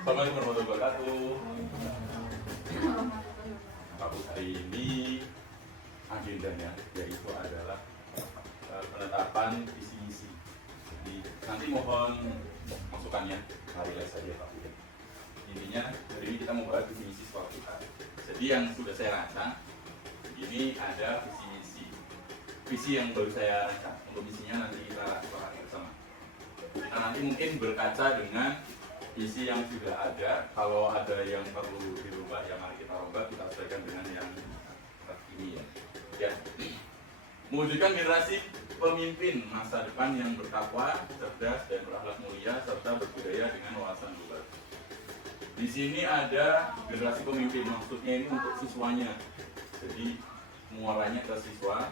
Assalamualaikum warahmatullahi wabarakatuh. Kampus hari ini agendanya yaitu adalah penetapan visi misi. Jadi nanti mohon masukannya, marilah saja Pak. Intinya hari ini kita mau bahas visi misi sekolah kita. Jadi yang sudah saya rancang ini ada visi misi. Visi yang baru saya rancang, untuk misinya nanti kita sepakati bersama. Kita nanti mungkin berkaca dengan visi yang sudah ada. Kalau ada yang perlu dirubah, ya mari kita rubah, kita sesuaikan dengan yang terkini ya. Mewujudkan generasi pemimpin masa depan yang bertakwa, cerdas dan berakhlak mulia serta berbudaya dengan wawasan global. Di sini ada generasi pemimpin, maksudnya ini untuk siswanya. Jadi muaranya ke siswa,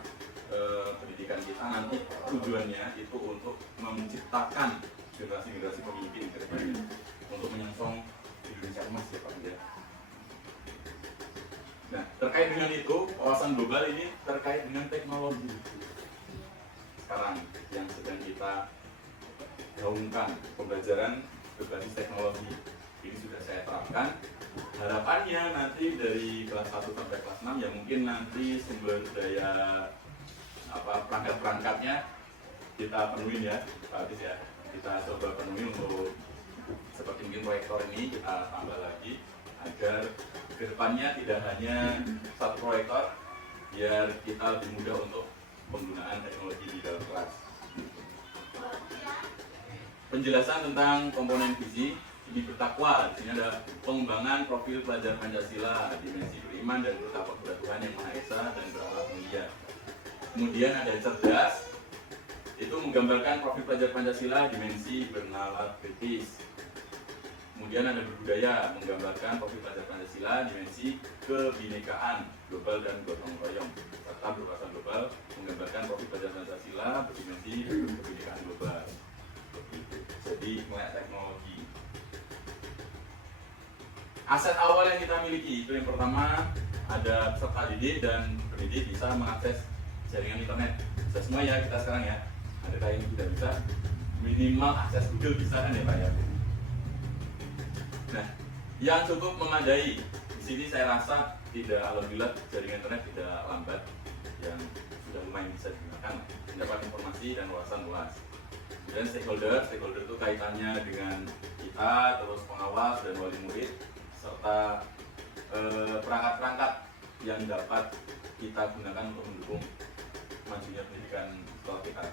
pendidikan kita nanti tujuannya itu untuk menciptakan generasi-generasi pemimpin ke depannya untuk menyongsong Indonesia emas ya Pak ya. Nah, terkait dengan itu, wawasan global ini terkait dengan teknologi. Sekarang yang sedang kita gaungkan pembelajaran berbasis teknologi. Ini sudah saya terapkan. Harapannya nanti dari kelas 1 sampai kelas 6 ya mungkin nanti sumber daya perangkat-perangkatnya kita penuhin ya Pak Adis ya. Kita coba penuhi untuk seperti mungkin proyektor ini kita tambah lagi agar kedepannya tidak hanya satu proyektor, biar kita lebih mudah untuk penggunaan teknologi di dalam kelas. Penjelasan tentang komponen visi ini bertakwa. Di sini ada pengembangan profil pelajar Pancasila, dimensi beriman dan bertakwa kepada Tuhan yang Maha Esa dan berakhlak mulia. Kemudian ada cerdas, itu menggambarkan profil pelajar Pancasila, dimensi bernalar kritis. Kemudian ada berbudaya, menggambarkan profil pelajar Pancasila, dimensi kebinekaan global dan gotong royong. Serta berwawasan global, menggambarkan profil pelajar Pancasila, berdimensi kebinekaan global. Jadi melek teknologi. Aset awal yang kita miliki itu yang pertama ada peserta didik dan pendidik bisa mengakses jaringan internet. Bisa semua ya kita sekarang ya. Adakah ini tidak bisa? Minimal akses Google bisa kan ya Pak ya? Nah, yang cukup memadai di sini saya rasa tidak, alhamdulillah jaringan internet tidak lambat, yang sudah lumayan bisa digunakan, mendapat informasi dan wawasan luas. Kemudian stakeholder itu kaitannya dengan kita, terus pengawas dan wali murid, serta perangkat-perangkat yang dapat kita gunakan untuk mendukung majunya pendidikan sekolah kita.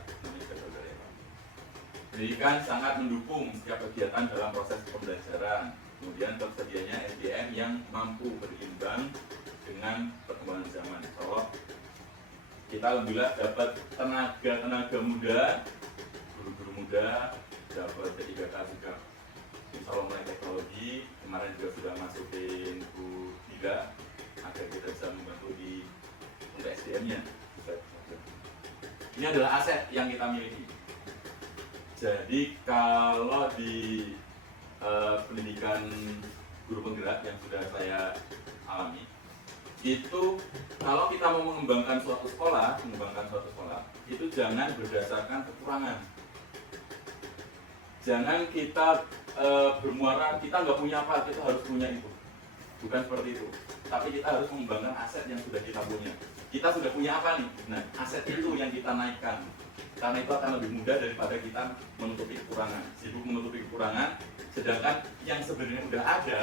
Pendidikan sangat mendukung setiap kegiatan dalam proses pembelajaran. Kemudian tersedianya SDM yang mampu berimbang dengan perkembangan zaman. So, kita alhamdulillah dapat tenaga muda, guru-guru muda, dapat D3K juga. Insya Allah mulai teknologi, kemarin juga sudah masukin Bu Dila agar kita bisa membantu untuk SDM-nya. Ini adalah aset yang kita miliki. Jadi kalau di pendidikan guru penggerak yang sudah saya alami, itu kalau kita mau mengembangkan suatu sekolah, itu jangan berdasarkan kekurangan. Jangan kita bermuara, kita nggak punya apa, kita harus punya itu. Bukan seperti itu. Tapi kita harus mengembangkan aset yang sudah kita punya. Kita sudah punya apa nih? Nah, aset itu yang kita naikkan. Karena itu akan lebih mudah daripada kita menutupi kekurangan. Sibuk menutupi kekurangan, sedangkan yang sebenarnya udah ada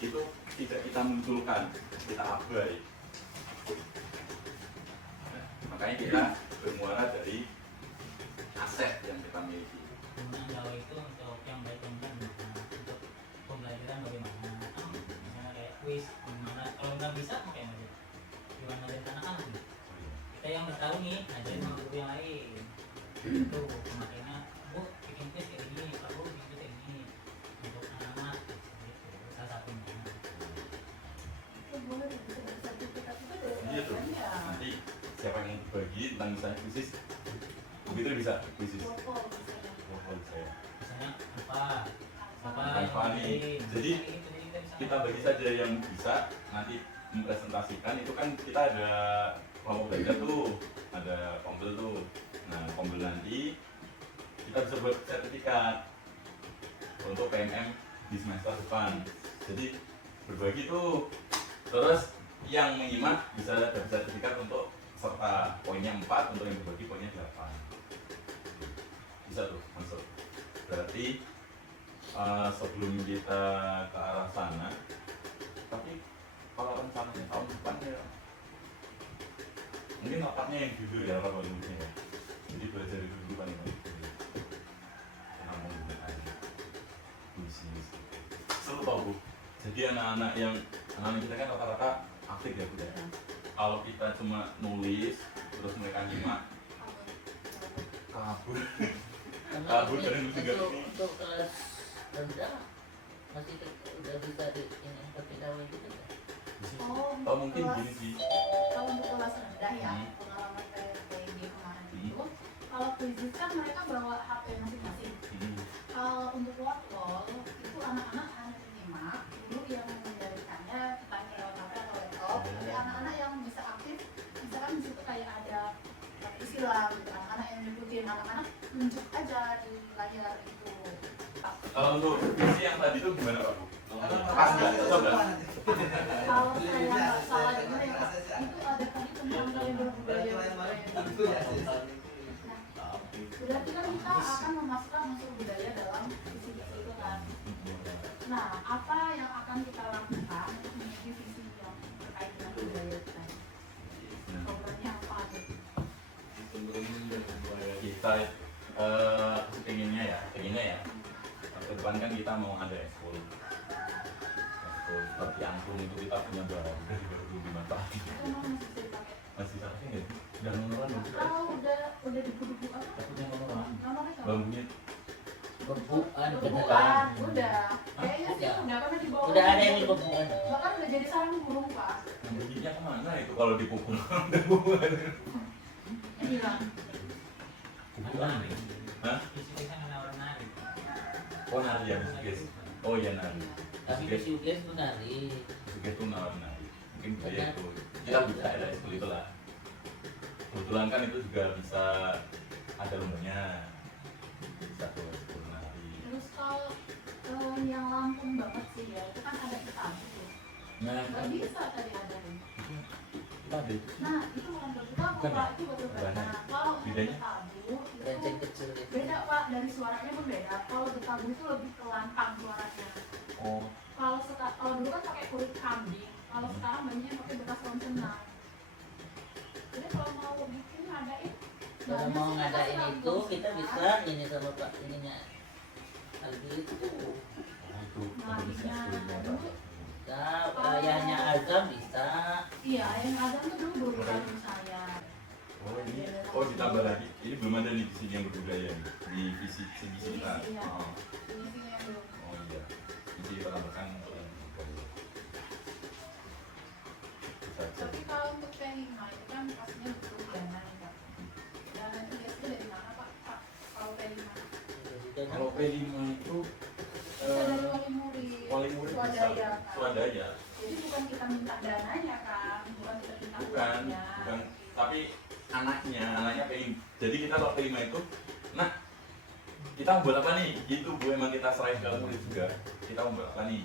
itu tidak kita munculkan, kita abai. Nah, makanya kita bermuara dari aset yang kita miliki. Kalau itu untuk yang baik dan benar, untuk pembelajaran bagaimana? Misalnya kayak kuis, gimana? Kalau nggak bisa, kayak gimana dari anak-anak? Kita yang nggak tahu nih, ajarin sama guru yang lain. Itu makanya Bu bikin kuis kayak gini, Pak Bu bikin kuis kayak gini untuk anak-anak. Gitu, salah satunya. Iya tuh. Nanti siapa yang berbagi tentang misalnya bisnis, begitu bisa bisnis. Misalnya apa nih. Jadi kita bagi saja yang bisa, nanti mempresentasikan itu kan kita ada kelompok belajar tuh, ada Pombel tuh. Nah, Pombel nanti kita bisa buat sertifikat untuk PMM di semester depan. Jadi berbagi tuh, terus yang menyimak bisa dapat sertifikat untuk serta poinnya 4, untuk yang berbagi poinnya 8. Bisa tuh masuk. Berarti sebelum kita ke arah sana, tapi kalau rencananya tahun depan ya mungkin rapatnya yang jujur ya, rapat dulunya ya. Jadi belajar dulu kan ya. Namun puisi seru tau Bu. Jadi anak-anak kita kan rata-rata aktif ya Bu ya. Kalau kita cuma nulis terus mereka nyimak kabur kabur dari nulis enggak ini. Untuk kelas rendah masih udah bisa di ini perpindahan gitu kan? Atau mungkin gini sih. Kalau untuk kelas rendah ya, pengalaman PPG kemarin itu, kalau kuisis kan mereka bawa HP masing-masing. Kalau untuk workflow itu anak-anak hanya menyimak, guru yang mengendalikannya tanya lewat HP atau laptop. Tapi anak-anak yang bisa aktif, misalkan di situ kayak ada istilah gitu, anak-anak yang ngikutin, anak-anak tunjuk aja di layar itu. Kalau untuk visi yang tadi itu gimana Pak Bu? Pas nggak? Cocok nggak? Kalau saya nggak salah dengar ya Pak, itu ada tadi tentang nilai berbudaya. Berarti kan kita akan memasukkan unsur budaya dalam visi itu kan. Nah, apa yang akan kita lakukan untuk menuju visi yang terkait dengan budaya itu tadi? Programnya apa? Kita pengennya ya ke depan kan kita mau ada ekskul seperti angklung itu kita punya baru dari 2005 tahun. Itu memang masih bisa dipakai. Masih pakai nggak? Udah nonoran belum? Kalau udah dibuku apa? Punya nonoran. Namanya apa? Bambunya Bebuan Bebukan, udah. Kayaknya sih Udah. udah karena dibawa. Udah ada yang bebuan. Bahkan udah jadi sarang burung Pak. bambunya kemana itu kalau dipukul? Udah bukan. Hilang. Pukulan. Hah? Visi kan ada nari. Oh nari ya guys. Oh iya nari. Tapi visi UGS itu nari. Juga tuh nari. Mungkin budaya itu. Kita bisa ada ekskul itu lah. Kebetulan kan itu juga bisa ada lombanya. Bisa tuh ekskul nari. Terus kalau yang Lampung banget sih ya, itu kan ada Ketabu. Nah, Nggak bisa tadi ada nih. kita ada itu. Nah, itu bukan berketabu Bukan Pak, ya? itu baru Bukan. Nah, kalau untuk Bedanya? Ketabu Renceng itu kecil itu. beda Pak, dari suaranya pun beda. Kalau Ketabu itu lebih ke lantang suaranya. Oh, Kalau dulu kan pakai kulit kambing, kalau sekarang banyak yang pakai bekas konsonan. Jadi kalau mau bikin ngadain, Kalau banyak mau sih ngadain bekas itu rambut, kita kan. bisa ini sama Pak ininya. Aldi itu itu Narinya dulu, ayahnya Azam bisa. iya yang Azam tuh dulu guru kandung saya. Oh ditambah lagi. Ini belum ada nih di sini yang berbudaya nih. Di visi kita. Iya. Oh, Ini yang belum. oh iya. Visi kita tambahkan untuk yang berbudaya. Bisa aja. Tapi kalau untuk P5 itu kan pastinya butuh dana nih Pak. Dana itu biasanya dari mana Pak? Kalau P5 Kalau P5 itu bisa dari wali murid, wali murid bisa swadaya kan. swadaya. Jadi bukan kita minta dananya kan, bukan kita minta Bukan, uangnya. bukan. Tapi anaknya pengen. Jadi kita kalau P5 itu, nah kita mau buat apa nih? Itu Bu emang kita serahin ke murid juga. Kita mau buat apa nih?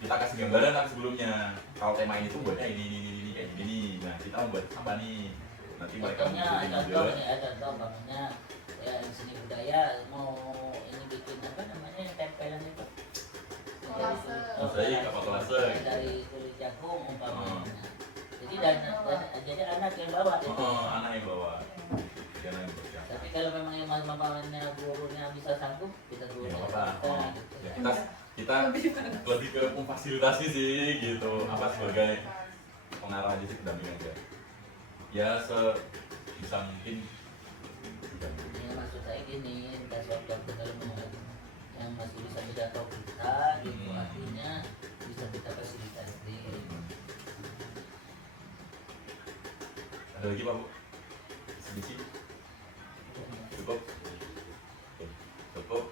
Kita kasih gambaran kan sebelumnya. Kalau tema ini tuh buatnya ini kayak gini. Nah kita mau buat apa nih? Nanti mereka Contohnya munculin contoh ide. nih ada contoh makanya ya yang seni budaya mau ini bikin apa namanya tempelan itu. Kolase. Mosaik apa kolase? Dari kulit jagung umpamanya. Jadi jadi anak yang bawa itu. Oh, anak yang bawa. Dia anak yang bersiap. Tapi kalau memang yang mamanya gurunya bisa sanggup, kita Ya gurunya apa? kita. Oh, gitu. ya, kita lebih ke memfasilitasi sih gitu. Apa sebagai pengarah aja sih pendamping aja. Ya bisa mungkin didampingi. Ya maksud saya gini, kasih waktu kalau mau yang masih bisa menjangkau kita, gitu artinya bisa kita fasilitasi. Ada lagi Pak Bu? Sedikit cukup. Oke, cukup.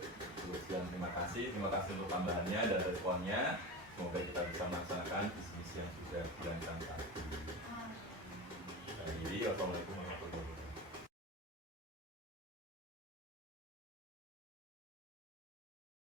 Sekian terima kasih untuk tambahannya dan responnya. Semoga kita bisa melaksanakan visi misi yang sudah dirancang tadi. Jadi, wassalamualaikum warahmatullahi wabarakatuh.